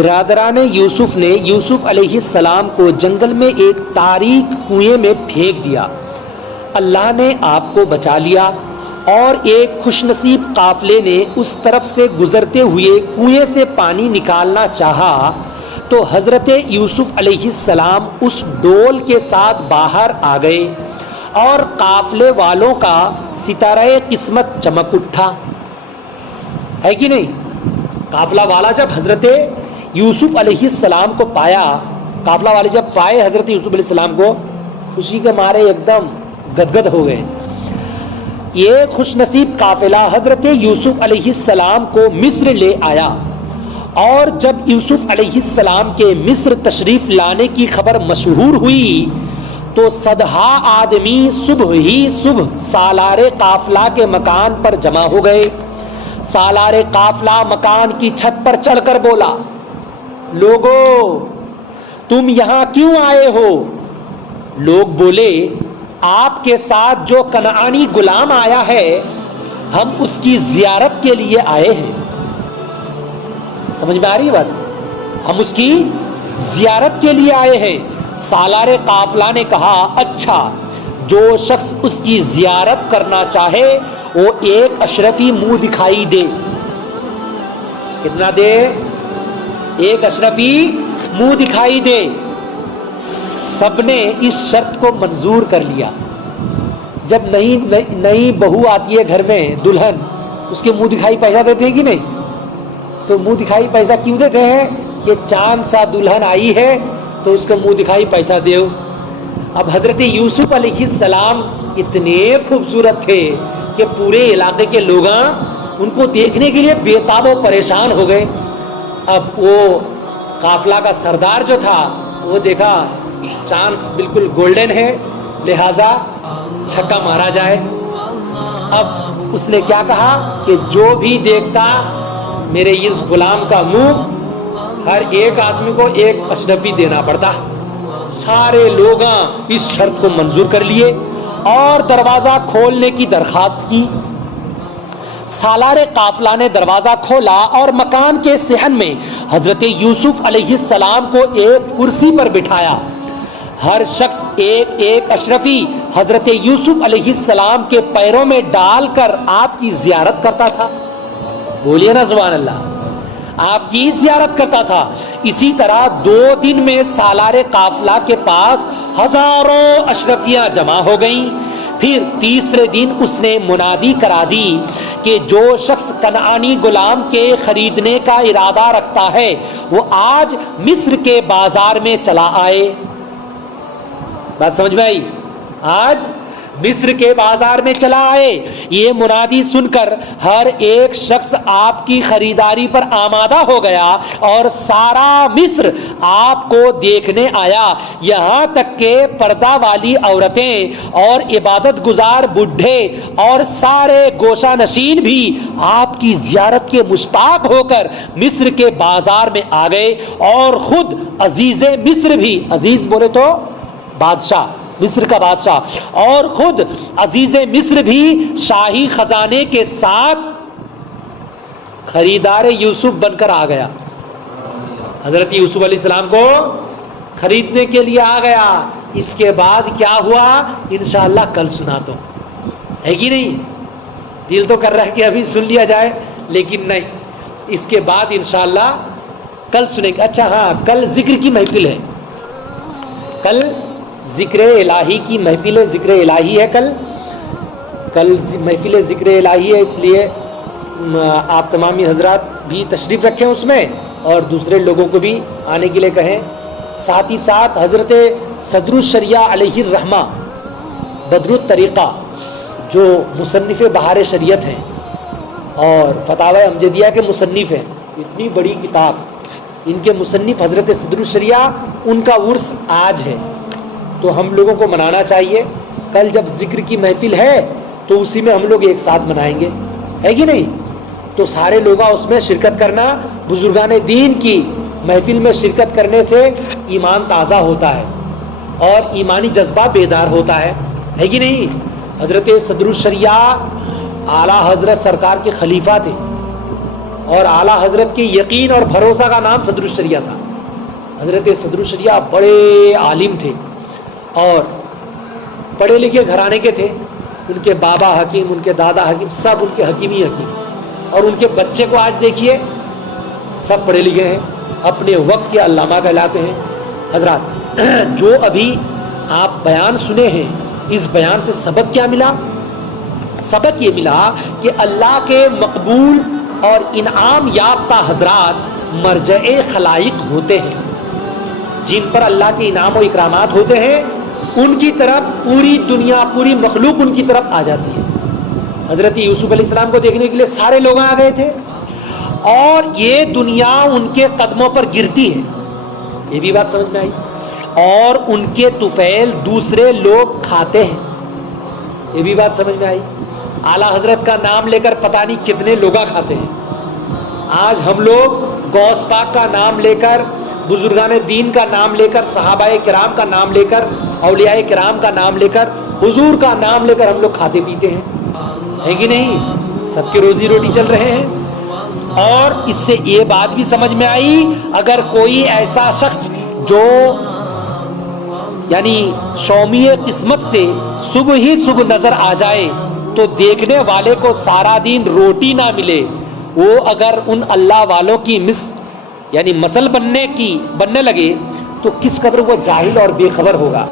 برادران یوسف نے یوسف علیہ السلام کو جنگل میں ایک تاریک کنویں میں پھینک دیا۔ اللہ نے آپ کو بچا لیا، اور ایک خوش نصیب قافلے نے اس طرف سے گزرتے ہوئے کنویں سے پانی نکالنا چاہا تو حضرت یوسف علیہ السلام اس ڈول کے ساتھ باہر آ گئے، اور قافلے والوں کا ستارہ قسمت چمک اٹھا، ہے کہ نہیں؟ قافلہ والا جب حضرت یوسف علیہ السلام کو پایا، قافلہ والے جب پائے حضرت یوسف علیہ السلام کو، خوشی کے مارے ایک دم گدگد ہو گئے۔ یہ خوش نصیب قافلہ حضرت یوسف علیہ السلام کو مصر لے آیا، اور جب یوسف علیہ السلام کے مصر تشریف لانے کی خبر مشہور ہوئی تو صدہا آدمی صبح ہی صبح سالار قافلہ کے مکان پر جمع ہو گئے۔ سالار قافلہ مکان کی چھت پر چڑھ کر بولا، لوگو تم یہاں کیوں آئے ہو؟ لوگ بولے، آپ کے ساتھ جو کنعانی غلام آیا ہے ہم اس کی زیارت کے لیے آئے ہیں۔ سمجھ میں آ رہی بات؟ ہم اس کی زیارت کے لیے آئے ہیں۔ سالار قافلہ نے کہا، اچھا، جو شخص اس کی زیارت کرنا چاہے وہ ایک اشرفی منہ دکھائی دے۔ کتنا دے؟ ایک اشرفی منہ دکھائی دے۔ سب نے اس شرط کو منظور کر لیا۔ جب نئی بہو آتی ہے گھر میں، دلہن، اس کے منہ دکھائی پیسہ دیتے ہیں کہ نہیں؟ تو منہ دکھائی پیسہ کیوں دیتے ہیں؟ کہ چاند سا دلہن آئی ہے تو اس کا منہ دکھائی پیسہ دیو۔ اب حضرت یوسف علیہ السلام اتنے خوبصورت تھے کہ پورے علاقے کے لوگ ان کو دیکھنے کے لیے بے تاب و پریشان ہو گئے۔ اب وہ قافلہ کا سردار جو تھا وہ دیکھا چانس بالکل گولڈن ہے، لہذا چھکا مارا جائے۔ اب اس نے کیا کہا کہ جو بھی دیکھتا میرے اس غلام کا منہ، ہر ایک آدمی کو ایک اشرفی دینا پڑتا۔ سارے لوگ اس شرط کو منظور کر لیے اور دروازہ کھولنے کی درخواست کی۔ سالار قافلہ نے دروازہ کھولا اور مکان کے صحن میں حضرت یوسف علیہ السلام کو ایک کرسی پر بٹھایا۔ ہر شخص ایک ایک اشرفی حضرت یوسف علیہ السلام کے پیروں میں ڈال کر آپ کی زیارت کرتا تھا۔ بولیے نا سبحان اللہ، آپ کی زیارت کرتا تھا۔ اسی طرح 2 دن میں سالار قافلہ کے پاس ہزاروں اشرفیاں جمع ہو گئیں۔ پھر تیسرے دن اس نے منادی کرا دی کہ جو شخص کنعانی غلام کے خریدنے کا ارادہ رکھتا ہے وہ آج مصر کے بازار میں چلا آئے۔ بات سمجھ میں آئی؟ آج مصر کے بازار میں چلا آئے۔ یہ منادی سن کر ہر ایک شخص آپ کی خریداری پر آمادہ ہو گیا اور سارا مصر آپ کو دیکھنے آیا، یہاں تک کہ پردہ والی عورتیں اور عبادت گزار بڈھے اور سارے گوشہ نشین بھی آپ کی زیارت کے مشتاق ہو کر مصر کے بازار میں آ گئے، اور خود عزیز مصر بھی، عزیز بولے تو بادشاہ، مصر کا بادشاہ، اور خود عزیز مصر بھی شاہی خزانے کے ساتھ خریدار یوسف بن کر آ گیا۔ حضرت یوسف علیہ السلام کو خریدنے کے لیے آ گیا۔ اس کے بعد کیا ہوا انشاءاللہ کل سناتا ہوں، ہے کہ نہیں؟ دل تو کر رہا ہے کہ ابھی سن لیا جائے، لیکن نہیں، اس کے بعد انشاءاللہ کل سنیں گے۔ اچھا ہاں، کل ذکر کی محفل ہے، کل ذکر الہی کی محفل، ذکر الہی ہے کل محفل ذکر الہی ہے، اس لیے آپ تمامی حضرات بھی تشریف رکھیں اس میں، اور دوسرے لوگوں کو بھی آنے کے لیے کہیں۔ ساتھ ہی ساتھ حضرت صدر الشریعہ علیہ الرحمہ بدر الطریقہ جو مصنف بہار شریعت ہیں اور فتاوی امجدیہ کے مصنف ہیں، اتنی بڑی کتاب، ان کے مصنف حضرت صدر الشریعہ، ان کا عرس آج ہے، تو ہم لوگوں کو منانا چاہیے۔ کل جب ذکر کی محفل ہے تو اسی میں ہم لوگ ایک ساتھ منائیں گے، ہے کہ نہیں؟ تو سارے لوگ اس میں شرکت کرنا، بزرگان دین کی محفل میں شرکت کرنے سے ایمان تازہ ہوتا ہے اور ایمانی جذبہ بیدار ہوتا ہے کہ نہیں؟ حضرت صدر الشریعہ اعلیٰ حضرت سرکار کے خلیفہ تھے، اور اعلیٰ حضرت کے یقین اور بھروسہ کا نام صدر الشریعہ تھا. حضرت صدر الشریعہ بڑے عالم تھے اور پڑھے لکھے گھرانے کے تھے. ان کے بابا حکیم، ان کے دادا حکیم، سب ان کے حکیم ہی حکیم. اور ان کے بچے کو آج دیکھیے، سب پڑھے لکھے ہیں، اپنے وقت کے علامہ کہلاتے ہیں. حضرات، جو ابھی آپ بیان سنے ہیں، اس بیان سے سبق کیا ملا؟ سبق یہ ملا کہ اللہ کے مقبول اور انعام یافتہ حضرات مرجع خلائق ہوتے ہیں. جن پر اللہ کے انعام و اکرامات ہوتے ہیں ان کی طرف پوری دنیا، پوری مخلوق ان کی طرف آ جاتی ہے. حضرت یوسف علیہ السلام کو دیکھنے کے لیے سارے لوگ آ گئے تھے اور یہ دنیا ان کے قدموں پر گرتی ہے. یہ بھی بات سمجھ میں آئی. اور ان کے طفیل دوسرے لوگ کھاتے ہیں. یہ بھی بات سمجھ میں آئی. اعلیٰ حضرت کا نام لے کر پتہ نہیں کتنے لوگ کھاتے ہیں. آج ہم لوگ غوث پاک کا نام لے کر، بزرگان دین کا نام لے کر، صحابہ کرام کا نام لے کر، اولیاء کرام کا نام لے کر، حضور کا نام لے کر ہم لوگ کھاتے پیتے ہیں، ہے کہ نہیں؟ سب کے روزی روٹی چل رہے ہیں. اور اس سے یہ بات بھی سمجھ میں آئی، اگر کوئی ایسا شخص جو یعنی شومی قسمت سے صبح ہی صبح نظر آ جائے تو دیکھنے والے کو سارا دن روٹی نہ ملے، وہ اگر ان اللہ والوں کی یعنی مثل بننے لگے تو کس قدر وہ جاہل اور بے خبر ہوگا.